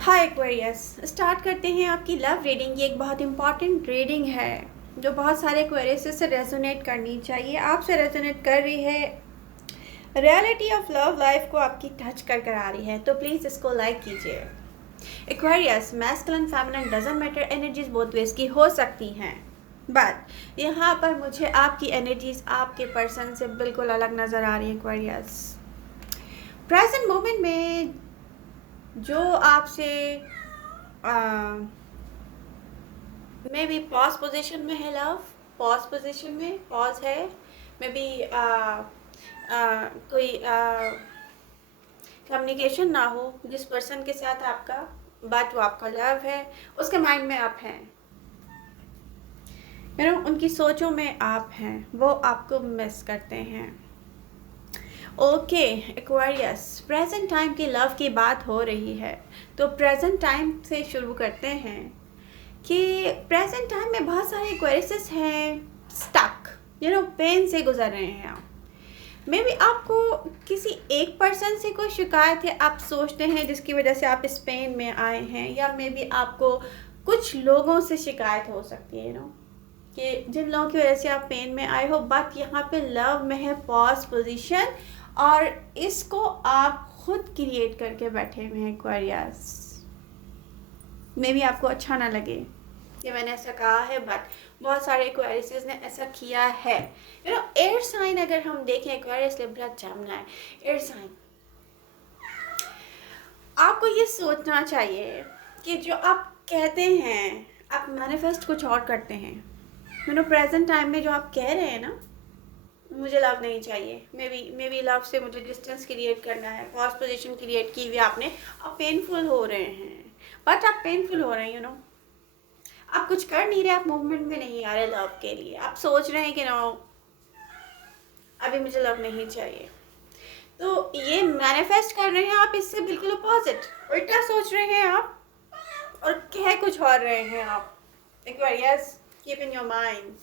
हाय Aquarius. Start करते हैं आपकी लव रीडिंग। ये एक बहुत इंपॉर्टेंट रीडिंग है जो बहुत सारे एक्वेरियस से रेजोनेट करनी चाहिए। आपसे रेजोनेट कर रही है, रियलिटी ऑफ लव लाइफ को आपकी टच कर कर आ रही है, तो प्लीज़ इसको लाइक कीजिए। Aquarius, masculine feminine doesn't matter, energies both ways की हो सकती हैं, बट यहाँ पर मुझे आपकी एनर्जीज आपके पर्सन से बिल्कुल अलग नज़र आ रही है। एक्वेरियस, प्रेजेंट मोमेंट में जो आपसे मे बी पॉज पोजीशन में है लव, पॉज पोजीशन में पॉज है, मे बी कोई कम्युनिकेशन ना हो जिस पर्सन के साथ आपका, बट वो आपका लव है, उसके माइंड में आप हैं, उनकी सोचों में आप हैं, वो आपको मिस करते हैं। ओके एक्वेरियस, प्रेजेंट टाइम की लव की बात हो रही है, तो प्रेजेंट टाइम से शुरू करते हैं कि प्रेजेंट टाइम में बहुत सारे एक्वेरियस हैं स्टक, पेन से गुजर रहे हैं आप। मे बी आपको किसी एक पर्सन से कोई शिकायत है, आप सोचते हैं जिसकी वजह से आप इस पेन में आए हैं, या मे बी आपको कुछ लोगों से शिकायत हो सकती है, कि जिन लोगों की वजह से आप पेन में आए हो, बट यहाँ पे लव में है पॉज पोजीशन, और इसको आप खुद क्रिएट करके बैठे हुए हैं एक्वेरियस। मे बी आपको अच्छा ना लगे कि मैंने ऐसा कहा है, बट बहुत सारे एक्वेरियस ने ऐसा किया है। एयर साइन अगर हम देखें, एक्वेरियस, लिब्रा, जमना, एयर साइन, आपको ये सोचना चाहिए कि जो आप कहते हैं, आप मैनिफेस्ट कुछ और करते हैं। प्रेजेंट टाइम में जो आप कह रहे हैं ना, मुझे लव नहीं चाहिए, मे बी लव से मुझे डिस्टेंस क्रिएट करना है, पॉज पोजीशन क्रिएट की हुई आपने, आप पेनफुल हो रहे हैं, बट आप पेनफुल हो रहे हैं, आप कुछ कर नहीं रहे, आप मूवमेंट में नहीं आ रहे लव के लिए, आप सोच रहे हैं कि नो अभी मुझे लव नहीं चाहिए, तो ये मैनिफेस्ट कर रहे हैं आप, इससे बिल्कुल अपोजिट उल्टा सोच रहे हैं आप, और कह कुछ और रहे हैं आप। Aquarius, keep in your mind.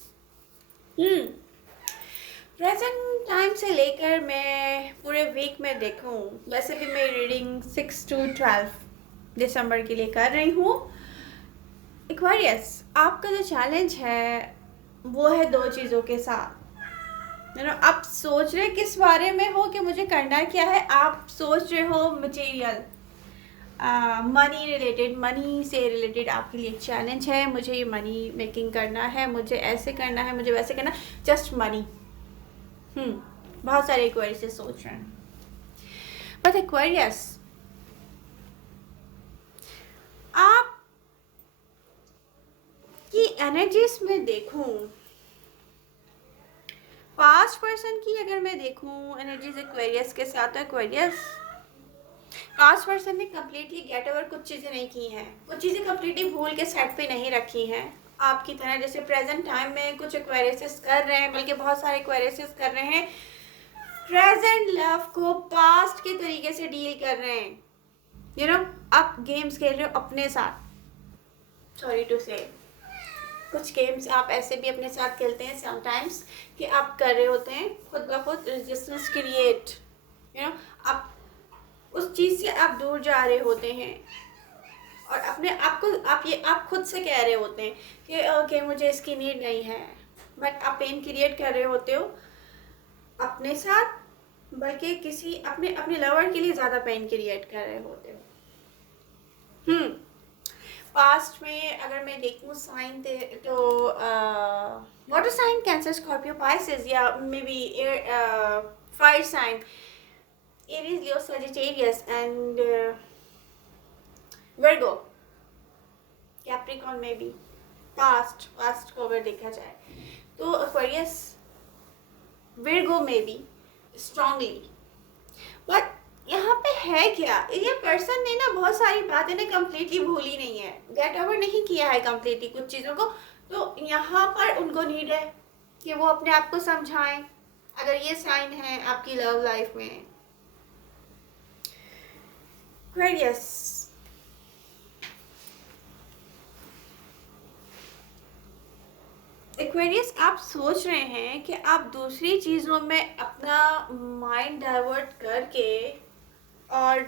Present time से लेकर मैं पूरे वीक में देखूं, वैसे भी मैं रीडिंग 6 to 12 दिसंबर के लिए कर रही हूँ। एक्वेरियस, आपका जो चैलेंज है वो है दो चीज़ों के साथ। आप सोच रहे किस बारे में हो कि मुझे करना क्या है, आप सोच रहे हो मटेरियल, मनी रिलेटेड, मनी से रिलेटेड आपके लिए चैलेंज है, मुझे ये मनी मेकिंग करना है, मुझे ऐसे करना है, मुझे वैसे करना, जस्ट मनी। बहुत सारे एक्वेरियस सोच रहे हैं, बट एक्वेरियस, आप की एनर्जीज में देखूं, पास्ट पर्सन की अगर मैं देखूं एनर्जीज एक्वेरियस के साथ, तो एक्वेरियस, पास्ट पर्सन ने कम्प्लीटली गेट ओवर कुछ चीज़ें नहीं की हैं, कुछ चीज़ें कम्प्लीटली भूल के साइड पे नहीं रखी हैं आपकी तरह, जैसे प्रेजेंट टाइम में कुछ एक्वेरियस कर रहे हैं, बल्कि बहुत सारे एक्वेरियस कर रहे हैं, प्रेजेंट लव को पास्ट के तरीके से डील कर रहे हैं। आप गेम्स खेल रहे हो अपने साथ, सॉरी टू से, कुछ गेम्स आप ऐसे भी अपने साथ खेलते हैं समटाइम्स कि आप कर रहे होते हैं खुद ब खुद रेजिस्टेंस क्रिएट, आप उस चीज़ से आप दूर जा रहे होते हैं, और अपने आप को आप खुद से कह रहे होते हैं कि ओके मुझे इसकी नीड नहीं है, बट आप पेन क्रिएट कर रहे होते हो अपने साथ, बल्कि किसी अपने अपने लवर के लिए ज़्यादा पेन क्रिएट कर रहे होते हो। पास्ट में अगर मैं देखूँ साइन थे, तो water sign, Cancer, Scorpio, Pisces, या maybe air, fire sign, Aries, Leo, Sagittarius and Virgo, Capricorn में भी पास्ट को अगर देखा जाए, तो एक्वेरियस, वर्गो में भी स्ट्रांगली, बट यहाँ पे है क्या, ये पर्सन ने ना बहुत सारी बातें ना कम्प्लीटली भूली नहीं है, गेट ओवर नहीं किया है कम्प्लीटली कुछ चीज़ों को, तो यहाँ पर उनको नीड है कि वो अपने आप को समझाएं, अगर ये साइन है आपकी लव लाइफ में। एक्वेरियस, एक्वेरियस, आप सोच रहे हैं कि आप दूसरी चीज़ों में अपना माइंड डाइवर्ट करके, और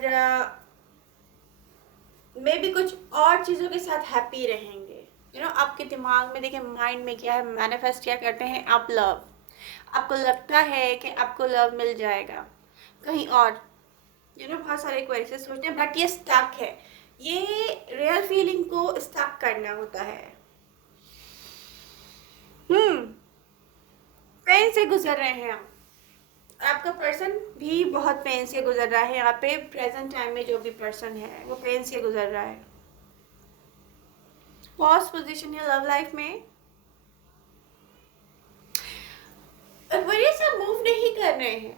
मे बी कुछ और चीज़ों के साथ हैप्पी रहेंगे। आपके दिमाग में देखिए, माइंड में क्या है, मैनिफेस्ट क्या करते हैं आप, लव। आपको लगता है कि आपको लव मिल जाएगा कहीं और। बहुत सारे क्वेश्चन सोचते हैं, बट ये स्टक है। ये रियल फीलिंग को स्टक करना होता है। पेन से गुजर रहे हैं आप, आपका पर्सन भी बहुत पेन से गुजर रहा है। यहाँ पे प्रेजेंट टाइम में जो भी पर्सन है वो पेन से गुजर रहा है। फर्स्ट पोजीशन है लव लाइफ में। एक्वेरियस आप मूव नहीं कर रहे हैं।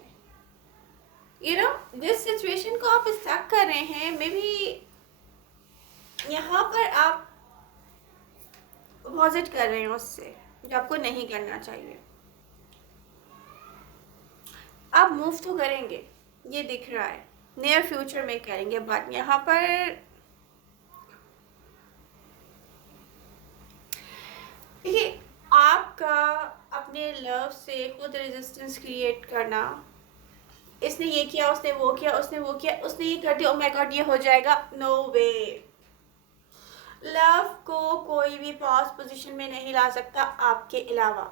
जिस सिचुएशन को आप स्टक कर रहे हैं, मे बी यहाँ पर आप अपोजिट कर रहे हैं उससे, जो आपको नहीं करना चाहिए। आप मूव तो करेंगे, ये दिख रहा है, नियर फ्यूचर में करेंगे, बट यहाँ पर देखिए, आपका अपने लव से खुद रेजिस्टेंस क्रिएट करना, इसने ये किया, उसने वो किया, उसने वो किया, उसने ये कर दिया, ओह माय गॉड ये हो जाएगा, नो वे। लव को कोई भी पास्ट पोजीशन में नहीं ला सकता आपके अलावा।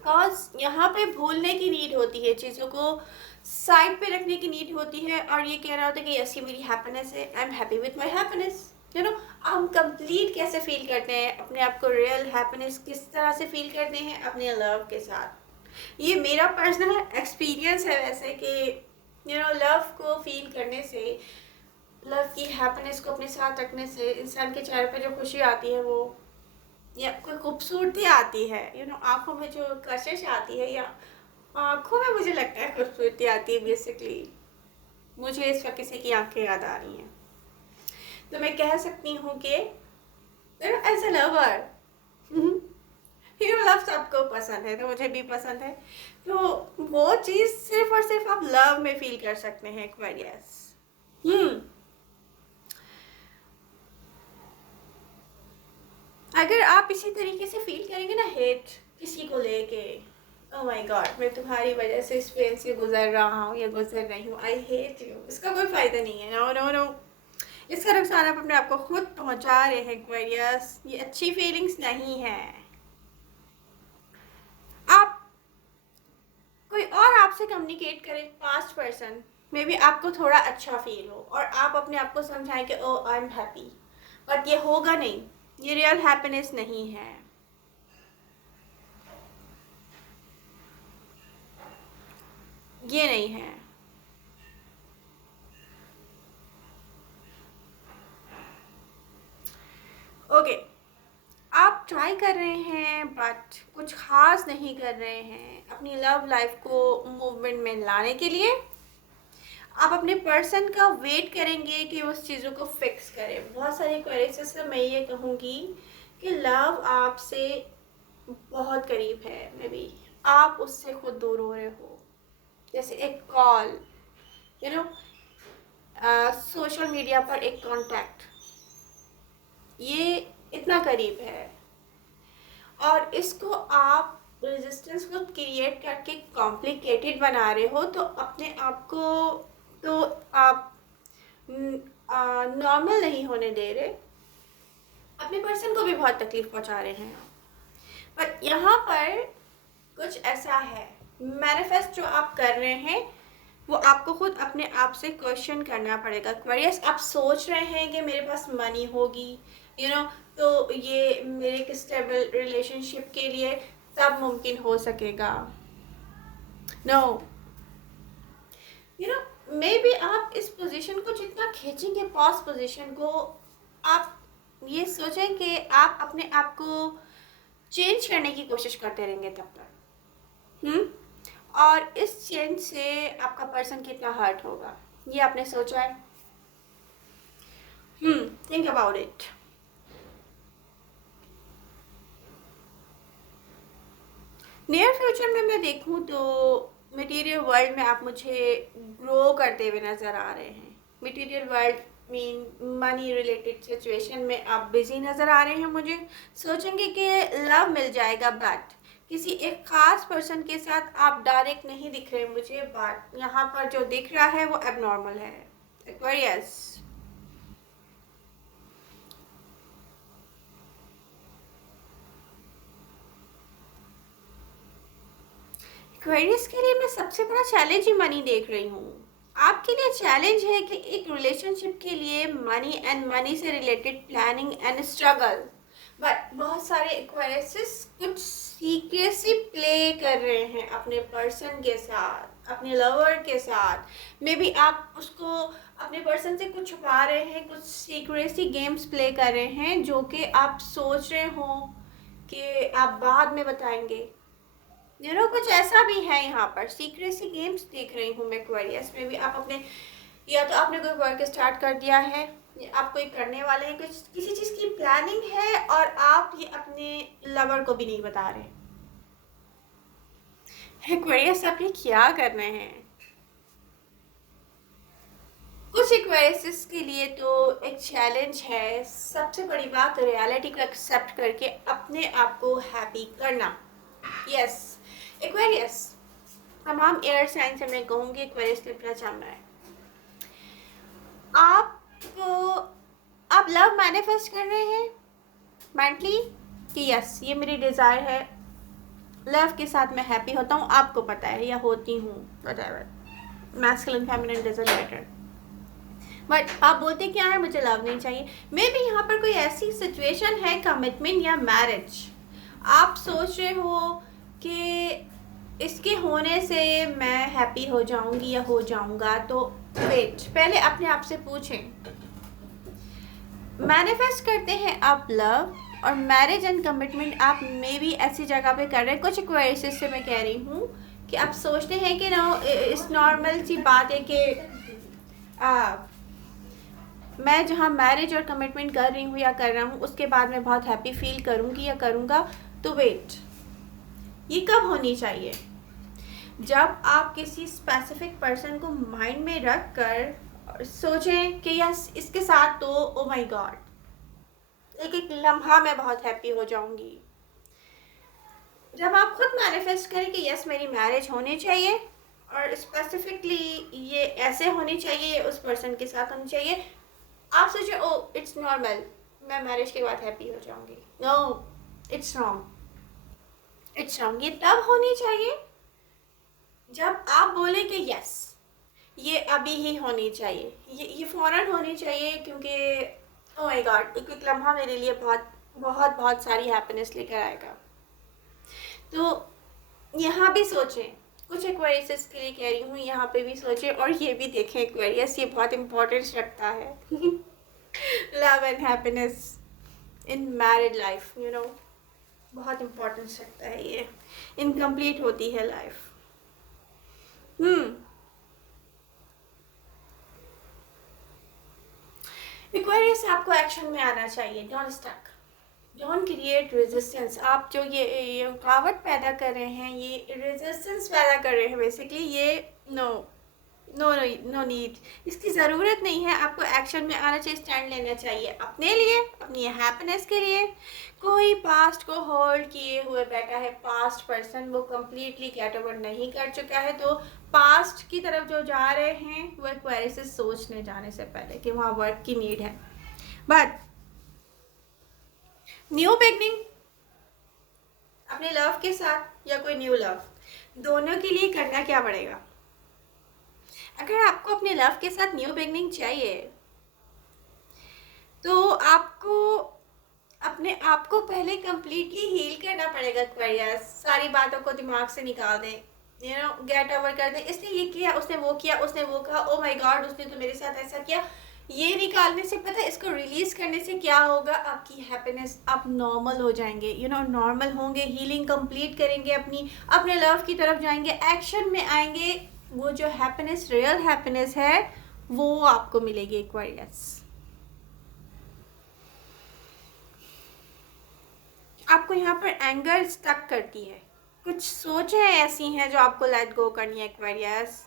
बिकॉज यहाँ पे भूलने की नीड होती है, चीज़ों को साइड पे रखने की नीड होती है, और ये कहना होता है कि यस ये मेरी हैप्पीनेस है, I am happy with my happiness. हम कंप्लीट कैसे फील करते हैं अपने आप को, रियल हैप्पीनेस किस तरह से फील करते हैं अपने लव के साथ। ये मेरा पर्सनल एक्सपीरियंस है वैसे कि लव को फील करने से, लव की हैप्पीनेस को अपने साथ रखने से इंसान के चेहरे पर जो खुशी आती है, वो या कोई खूबसूरती आती है, आंखों में जो कशिश आती है, या आंखों में मुझे लगता है खूबसूरती आती है। बेसिकली मुझे इस वक्त किसी की आंखें याद आ रही हैं, तो मैं कह सकती हूँ कि एज अ लवर, लव सबको पसंद है, तो मुझे भी पसंद है। तो वो चीज़ सिर्फ और सिर्फ आप लव में फील कर सकते हैं एक्वेरियस। अगर आप इसी तरीके से फील करेंगे ना, हेट किसी को लेके, ओह माय गॉड मैं तुम्हारी वजह से इस पेन से गुजर रहा हूँ या गुजर रही हूँ, आई हेट यू, इसका कोई फ़ायदा नहीं है। नो नो नो, इसका नुकसान आप अपने आप को खुद पहुँचा रहे हैं एक्वेरियस। ये अच्छी फीलिंग्स नहीं है। आप कोई और आपसे कम्युनिकेट करें, पास्ट पर्सन, मे बी आपको थोड़ा अच्छा फील हो और आप अपने आप को समझाएं कि ओ आई एम हैप्पी, बट ये होगा नहीं, ये रियल हैप्पीनेस नहीं है। ये नहीं है। ओके, आप ट्राई कर रहे हैं बट कुछ खास नहीं कर रहे हैं अपनी लव लाइफ को मूवमेंट में लाने के लिए। आप अपने पर्सन का वेट करेंगे कि उस चीज़ों को फिक्स करे। बहुत सारी क्वेरीज से मैं ये कहूँगी कि लव आपसे बहुत करीब है, मे बी आप उससे खुद दूर हो रहे हो। जैसे एक कॉल, सोशल मीडिया पर एक कांटेक्ट, ये इतना करीब है, और इसको आप रेजिस्टेंस को क्रिएट करके कॉम्प्लिकेटेड बना रहे हो, तो अपने आप को तो आप नॉर्मल नहीं होने दे रहे, अपने पर्सन को भी बहुत तकलीफ पहुंचा रहे हैं। पर यहाँ पर कुछ ऐसा है, मैनिफेस्ट जो आप कर रहे हैं वो आपको खुद अपने आप से क्वेश्चन करना पड़ेगा। क्वेरियस, आप सोच रहे हैं कि मेरे पास मनी होगी, तो ये मेरे एक स्टेबल रिलेशनशिप के लिए तब मुमकिन हो सकेगा। नो, मे बी आप इस पोजीशन को जितना खींचेंगे, पास्ट पोजीशन को, आप ये सोचें कि आप अपने आप को चेंज करने की कोशिश करते रहेंगे तब तक। और इस चेंज से आपका पर्सन कितना हर्ट होगा, ये आपने सोचा है? Think about it. Near future में मैं देखूं तो मटेरियल वर्ल्ड में आप मुझे ग्रो करते हुए नज़र आ रहे हैं। Material world mean money related situation में आप बिजी नज़र आ रहे हैं। मुझे सोचेंगे कि लव मिल जाएगा, बट किसी एक ख़ास पर्सन के साथ आप डायरेक्ट नहीं दिख रहे मुझे, बट यहाँ पर जो दिख रहा है वो एबनॉर्मल है। एक्वेरियस, क्वेरीज के लिए मैं सबसे बड़ा चैलेंज ही मनी देख रही हूँ। आपके लिए चैलेंज है कि एक रिलेशनशिप के लिए मनी एंड मनी से related planning and struggle, but बहुत सारे एक्वायरेंसेस कुछ सीक्रेसी प्ले कर रहे हैं अपने पर्सन के साथ, अपने लवर के साथ। मे बी आप उसको अपने पर्सन से कुछ छुपा रहे हैं, कुछ सीक्रेसी गेम्स प्ले कर रहे हैं जो कि आप सोच रहे हो कि आप बाद में बताएंगे। कुछ ऐसा भी है यहाँ पर, सीक्रेसी गेम्स देख रही हूँ मैं क्वेरियस में भी। आप अपने, या तो आपने कोई वर्क स्टार्ट कर दिया है, या आप कोई करने वाले हैं, कुछ किसी चीज़ की प्लानिंग है और आप ये अपने लवर को भी नहीं बता रहे। एक्वेरियस आप ये क्या कर रहे हैं? कुछ एक्वेरियस के लिए तो एक चैलेंज है, सबसे बड़ी बात रियलिटी को एक्सेप्ट करके अपने आप को हैप्पी करना। यस एक्वेरियस, तमाम एयर साइन से मैं कहूँगी एक्वेरियस लिखना चाह रहा है। आप लव मैनिफेस्ट कर रहे हैं मेंटली कि यस ये मेरी डिज़ायर है, लव के साथ मैं हैप्पी होता हूँ, आपको पता है, या होती हूँ, whatever, masculine feminine doesn't matter. But आप बोलते क्या है, मुझे लव नहीं चाहिए। मे बी यहाँ पर कोई ऐसी सिचुएशन है, कमिटमेंट या मैरिज, आप सोच रहे हो कि इसके होने से मैं हैप्पी हो जाऊंगी या हो जाऊंगा। तो वेट, पहले अपने आप से पूछें, मैनिफेस्ट करते हैं आप लव और मैरिज एंड कमिटमेंट, आप मे बी ऐसी जगह पे कर रहे हैं, कुछ क्वेश्चन से मैं कह रही हूँ कि आप सोचते हैं कि नो इस नॉर्मल सी बात है कि मैं जहाँ मैरिज और कमिटमेंट कर रही हूँ या कर रहा हूँ उसके बाद मैं बहुत हैप्पी फील करूँगी या करूँगा। तो वेट, ये कब होनी चाहिए? जब आप किसी स्पेसिफिक पर्सन को माइंड में रख कर सोचें कि यस इसके साथ तो ओ माय गॉड एक एक लम्हा मैं बहुत हैप्पी हो जाऊंगी। जब आप खुद मैनिफेस्ट करें कि यस मेरी मैरिज होनी चाहिए और स्पेसिफिकली ये ऐसे होनी चाहिए, उस पर्सन के साथ होनी चाहिए, आप सोचें ओ इट्स नॉर्मल, मैं मैरिज के बाद हैप्पी हो जाऊंगी। No, it's wrong, it's wrong. ये तब होनी चाहिए जब आप बोले कि यस ये अभी ही होनी चाहिए, ये फ़ौरन होनी चाहिए, क्योंकि ओ माय गॉड एक एक लम्हा मेरे लिए बहुत बहुत बहुत सारी हैप्पीनेस लेकर आएगा। तो यहाँ भी सोचें, कुछ एक्वेरियस के लिए कह रही हूँ, यहाँ पे भी सोचें और ये भी देखें एक्वेरियस, ये बहुत इम्पोर्टेंस रखता है love and happiness in married life, बहुत इम्पोर्टेंस रखता है ये, इनकम्प्लीट होती है लाइफ। एक्वेरियस आपको एक्शन में आना चाहिए, don't stuck, don't create resistance. आप जो ये रुकावट पैदा कर रहे हैं, ये रेजिस्टेंस पैदा कर रहे हैं बेसिकली, ये नो नो नो नीड, इसकी ज़रूरत नहीं है। आपको एक्शन में आना चाहिए, स्टैंड लेना चाहिए अपने लिए, अपनी हैप्पीनेस के लिए। कोई पास्ट को होल्ड किए हुए बैठा है, पास्ट पर्सन वो कम्प्लीटली गेट ओवर नहीं कर चुका है, तो पास्ट की तरफ जो जा रहे हैं वो एक्वेरियस से सोचने जाने से पहले कि वहाँ वर्क की नीड है। बट न्यू बिगनिंग अपने लव के साथ या कोई न्यू लव, दोनों के लिए करना क्या पड़ेगा? अगर आपको अपने लव के साथ न्यू बिगनिंग चाहिए तो आपको अपने आप को पहले कम्प्लीटली हील करना पड़ेगा। एक्वेरियस सारी बातों को दिमाग से निकाल दें, गेट ओवर कर दें, इसने ये किया, उसने वो किया, उसने वो कहा, ओ माय गॉड उसने तो मेरे साथ ऐसा किया। ये निकालने से पता है, इसको रिलीज करने से क्या होगा, आपकी हैप्पीनेस, आप नॉर्मल हो जाएंगे, नॉर्मल होंगे, हीलिंग कंप्लीट करेंगे, अपने लव की तरफ जाएंगे, एक्शन में आएंगे, वो जो हैप्पीनेस, रियल हैप्पीनेस है वो आपको मिलेगी। एक्वेरियस आपको यहाँ पर एंगर स्टक करती है, कुछ सोचें ऐसी हैं जो आपको लेट गो करनी है। एक्वेरियस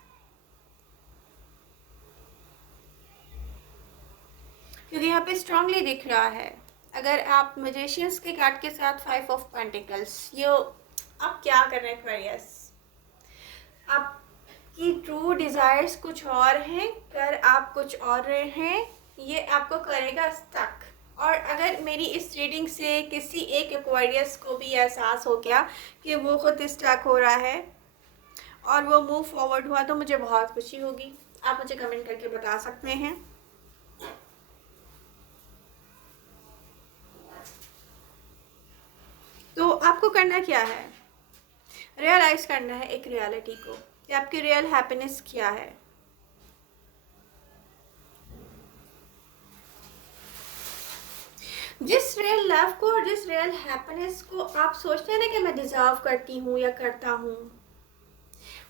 क्योंकि यहाँ पे स्ट्रांगली दिख रहा है, अगर आप मैजिशियंस के कार्ड के साथ 5 ऑफ पेंटिकल्स, ये आप क्या कर रहे हैं एक्वेरियस? आपकी ट्रू डिज़ायर्स कुछ और हैं, कर आप कुछ और रहे हैं, ये आपको करेगा स्टक। और अगर मेरी इस रीडिंग से किसी एक एक्वेरियस को भी एहसास हो गया कि वो खुद स्टक हो रहा है, और वो मूव फॉरवर्ड हुआ तो मुझे बहुत खुशी होगी। आप मुझे कमेंट करके बता सकते हैं। तो आपको करना क्या है, रियलाइज करना है एक रियलिटी को कि आपकी रियल हैप्पीनेस क्या है। जिस रियल लव को और जिस रियल हैप्पीनेस को आप सोचते हैं ना कि मैं डिजर्व करती हूँ या करता हूँ,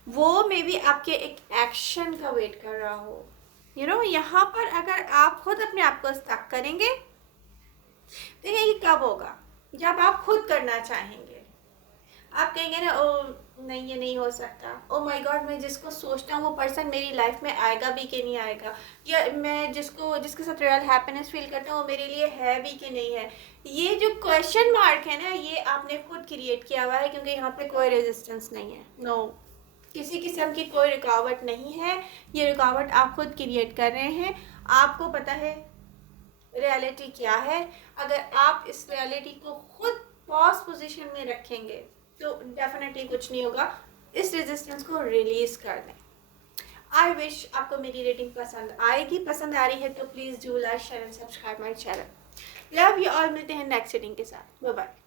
वो मे बी आपके एक एक्शन का वेट कर रहा हो। यहाँ पर अगर आप खुद अपने आप को स्टक करेंगे, देखिए ये कब होगा, जब आप खुद करना चाहेंगे। आप कहेंगे ना, ओ नहीं ये नहीं हो सकता, ओ माय गॉड मैं जिसको सोचता हूँ वो पर्सन मेरी लाइफ में आएगा भी कि नहीं आएगा, या मैं जिसके साथ रियल हैप्पीनेस फील करता हूँ वो मेरे लिए है भी कि नहीं है। ये जो क्वेश्चन मार्क है ना, ये आपने खुद क्रिएट किया हुआ है, क्योंकि यहाँ पे कोई रेजिस्टेंस नहीं है। नो, किसी किस्म की कोई रुकावट नहीं है, ये रुकावट आप खुद क्रिएट कर रहे हैं। आपको पता है रियलिटी क्या है। अगर आप इस रियलिटी को खुद पॉज पोजीशन में रखेंगे तो डेफिनेटली कुछ नहीं होगा। इस रेजिस्टेंस को रिलीज कर दें। आई विश आपको मेरी रेटिंग पसंद आएगी। पसंद आ रही है तो please do like share and subscribe my channel. Love you all. मिलते हैं नेक्स्ट रेटिंग के साथ। Bye bye.